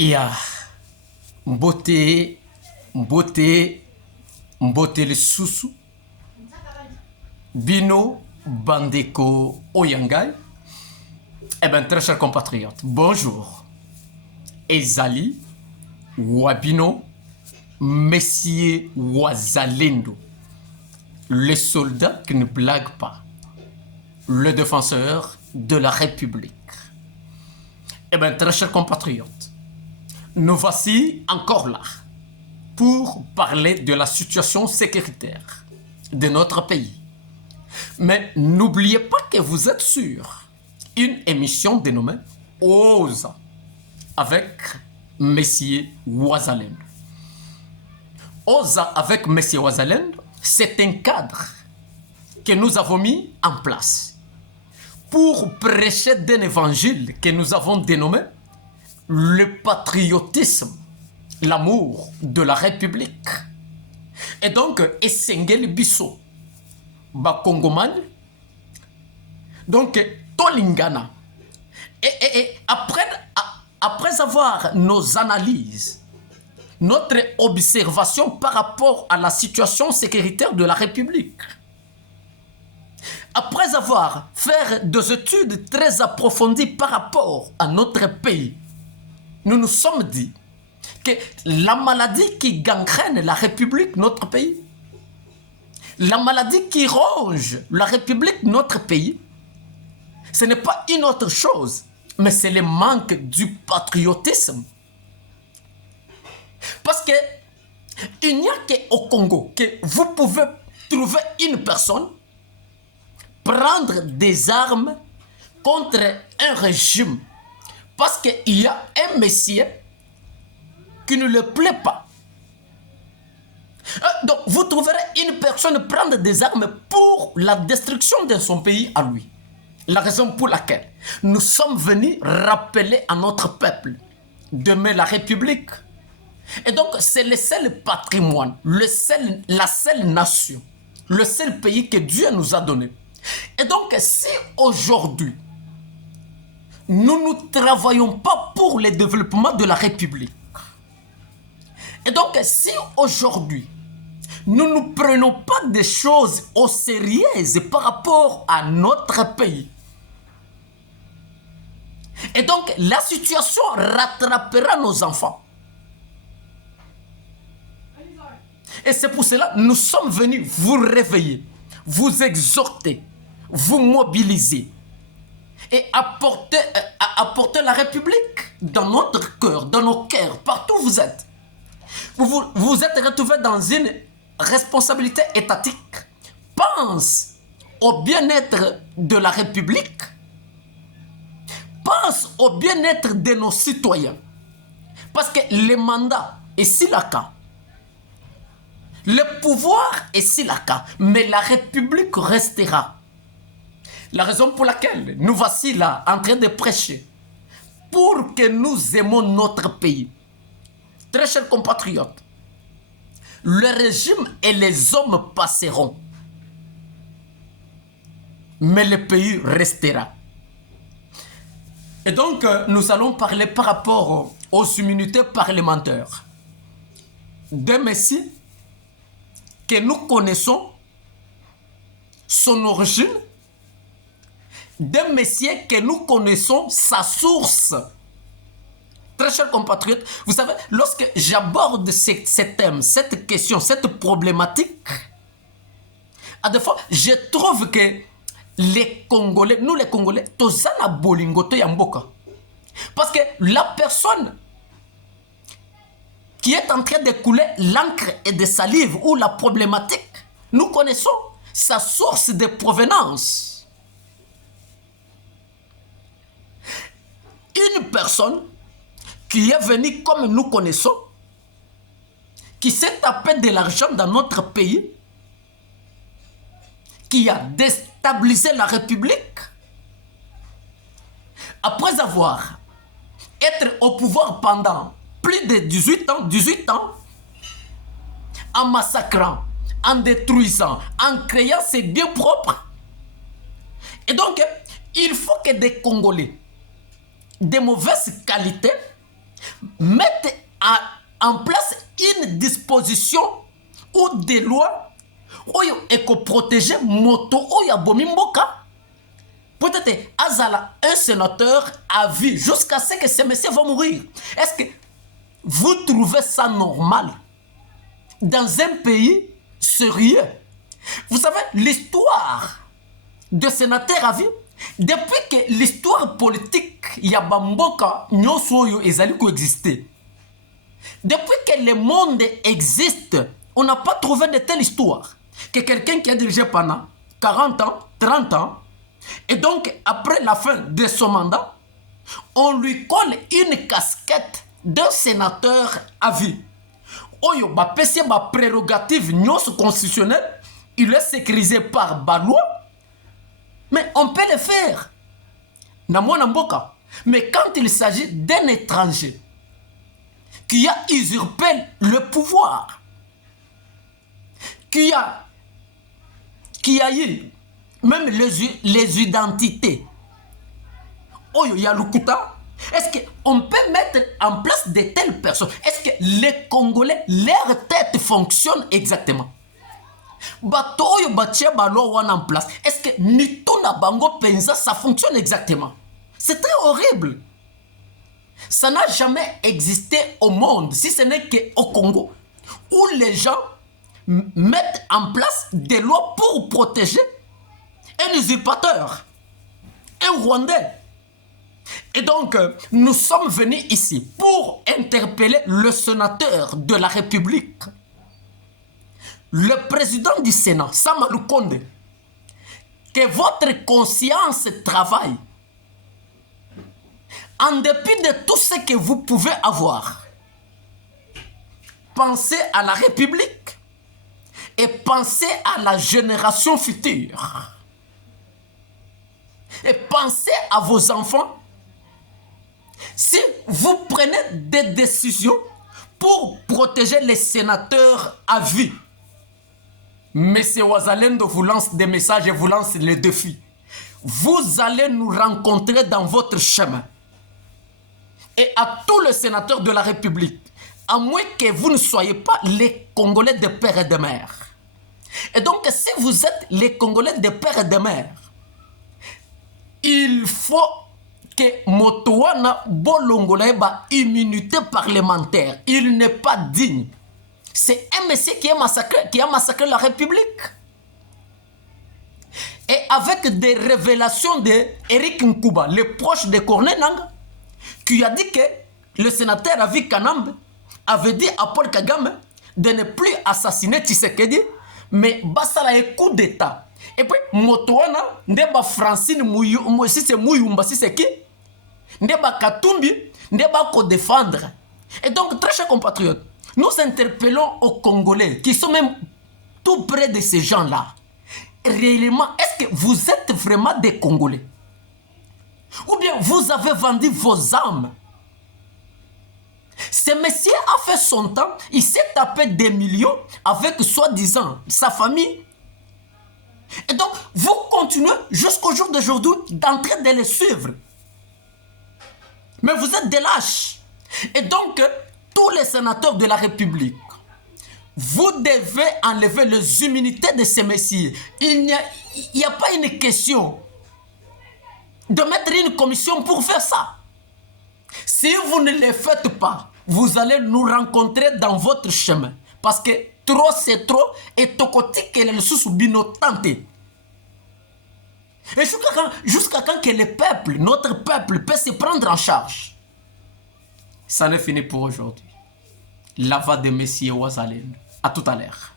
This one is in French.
Ya beauté, beauté, beauté le susu, Bino, Bandeko, Oyangai. Eh bien, très chers compatriotes, bonjour. Ezali, Wabino, Messier Wazalendo, le soldat qui ne blague pas, le défenseur de la République. Eh bien, très chers compatriotes, nous voici encore là pour parler de la situation sécuritaire de notre pays. Mais n'oubliez pas que vous êtes sur une émission dénommée OSA avec Messier Wazalendo. OSA avec Messier Wazalendo, c'est un cadre que nous avons mis en place pour prêcher d'un évangile que nous avons dénommé le patriotisme, l'amour de la République. Et donc, Essengel Bisso, Bakongoman, donc Tolingana. Et après avoir nos analyses, notre observation par rapport à la situation sécuritaire de la République, après avoir fait des études très approfondies par rapport à notre pays, nous nous sommes dit que la maladie qui gangrène la République, notre pays, la maladie qui ronge la République, notre pays, ce n'est pas une autre chose, mais c'est le manque du patriotisme. Parce que il n'y a qu'au Congo que vous pouvez trouver une personne prendre des armes contre un régime. Parce qu'il y a un monsieur qui ne le plaît pas. Donc, vous trouverez une personne prendre des armes pour la destruction de son pays à lui. La raison pour laquelle nous sommes venus rappeler à notre peuple d'aimer la République. Et donc, c'est le seul patrimoine, la seule nation, le seul pays que Dieu nous a donné. Et donc, si aujourd'hui, nous ne travaillons pas pour le développement de la République, et donc, si aujourd'hui, nous ne prenons pas des choses au sérieux par rapport à notre pays, et donc, la situation rattrapera nos enfants. Et c'est pour cela que nous sommes venus vous réveiller, vous exhorter, vous mobiliser et apporter la République dans notre cœur, dans nos cœurs, partout où vous êtes. Vous êtes retrouvés dans une responsabilité étatique. Pense au bien-être de la République. Pense au bien-être de nos citoyens. Parce que le mandat est Silaka. Le pouvoir est Silaka. Mais la République restera. La raison pour laquelle nous voici là en train de prêcher. Pour que nous aimions notre pays. Très chers compatriotes, le régime et les hommes passeront. Mais le pays restera. Et donc, nous allons parler par rapport aux immunités parlementaires. D'un messie que nous connaissons son origine, d'un messie que nous connaissons sa source. Très chers compatriotes, vous savez, lorsque j'aborde ce thème, cette question, cette problématique, à des fois, je trouve que les Congolais, nous les Congolais, tozana bolingoto yamboka. Parce que la personne qui est en train de couler l'encre et de salive ou la problématique, nous connaissons sa source de provenance. Une personne qui est venue comme nous connaissons, qui s'est tapé de l'argent dans notre pays, qui a déstabilisé la République, après avoir été au pouvoir pendant plus de 18 ans, en massacrant, en détruisant, en créant ses biens propres. Et donc, il faut que des Congolais de mauvaise qualité mettre en place une disposition ou des lois et que protéger moto oyo abomi mboka. Peut-être Azala, un sénateur à vie jusqu'à ce que ce monsieur va mourir. Est-ce que vous trouvez ça normal dans un pays sérieux? Vous savez, l'histoire de sénateur à vie, depuis que l'histoire politique Yabamboka Nyosoyo ezali coexister, depuis que le monde existe, on n'a pas trouvé de telle histoire que quelqu'un qui a dirigé pendant 40 ans, 30 ans, et donc après la fin de son mandat, on lui colle une casquette d'un sénateur à vie. Oyo ba pesi ba prérogative nyos constitutionnelle, il est sécurisé par ba loi, mais on peut le faire. Na mwana mboka. Mais quand il s'agit d'un étranger qui a usurpé le pouvoir, qui a eu même les identités, Oyo Yalukuta, est-ce qu'on peut mettre en place de telles personnes? Est-ce que les Congolais, leur tête fonctionne exactement? Bato Oyo Batia Balo Wan en place. Est-ce que Nituna Bango Penza, ça fonctionne exactement? C'est très horrible. Ça n'a jamais existé au monde, si ce n'est qu'au Congo, où les gens mettent en place des lois pour protéger un usurpateur, un Rwandais. Et donc, nous sommes venus ici pour interpeller le sénateur de la République, le président du Sénat, Samalou Konde, que votre conscience travaille. En dépit de tout ce que vous pouvez avoir, pensez à la République et pensez à la génération future. Et pensez à vos enfants. Si vous prenez des décisions pour protéger les sénateurs à vie, M. Wazalendo vous lance des messages et vous lance les défis. Vous allez nous rencontrer dans votre chemin. Et à tous les sénateurs de la République, à moins que vous ne soyez pas les Congolais de père et de mère. Et donc, si vous êtes les Congolais de père et de mère, il faut que Motowana Bolongola ba immunité parlementaire. Il n'est pas digne. C'est un monsieur qui a massacré la République. Et avec des révélations d'Eric Nkuba, le proche de Corneille Nangaa, qui a dit que le sénateur Avi Kanambe avait dit à Paul Kagame de ne plus assassiner Tshisekedi, mais basala un coup d'état. Et puis, Motowana, Ndeba Francine Mouyumba, si c'est Mouyumba, si c'est qui, Ndeba Katumbi, Ndeba ko défendre. Et donc, très chers compatriotes, nous interpellons aux Congolais qui sont même tout près de ces gens-là. Réellement, est-ce que vous êtes vraiment des Congolais? Ou bien vous avez vendu vos âmes? Ce monsieur a fait son temps, il s'est tapé des millions avec soi-disant sa famille. Et donc, vous continuez jusqu'au jour d'aujourd'hui d'entrer de les suivre. Mais vous êtes des lâches. Et donc, tous les sénateurs de la République, vous devez enlever les immunités de ces messieurs. Il n'y a pas une question de mettre une commission pour faire ça. Si vous ne le faites pas, vous allez nous rencontrer dans votre chemin. Parce que trop c'est trop et tokoti que les sous-bino tenté. Et jusqu'à quand que le peuple, notre peuple, peut se prendre en charge. Ça n'est fini pour aujourd'hui. La voix de Messieurs Wazalendo. À tout à l'heure.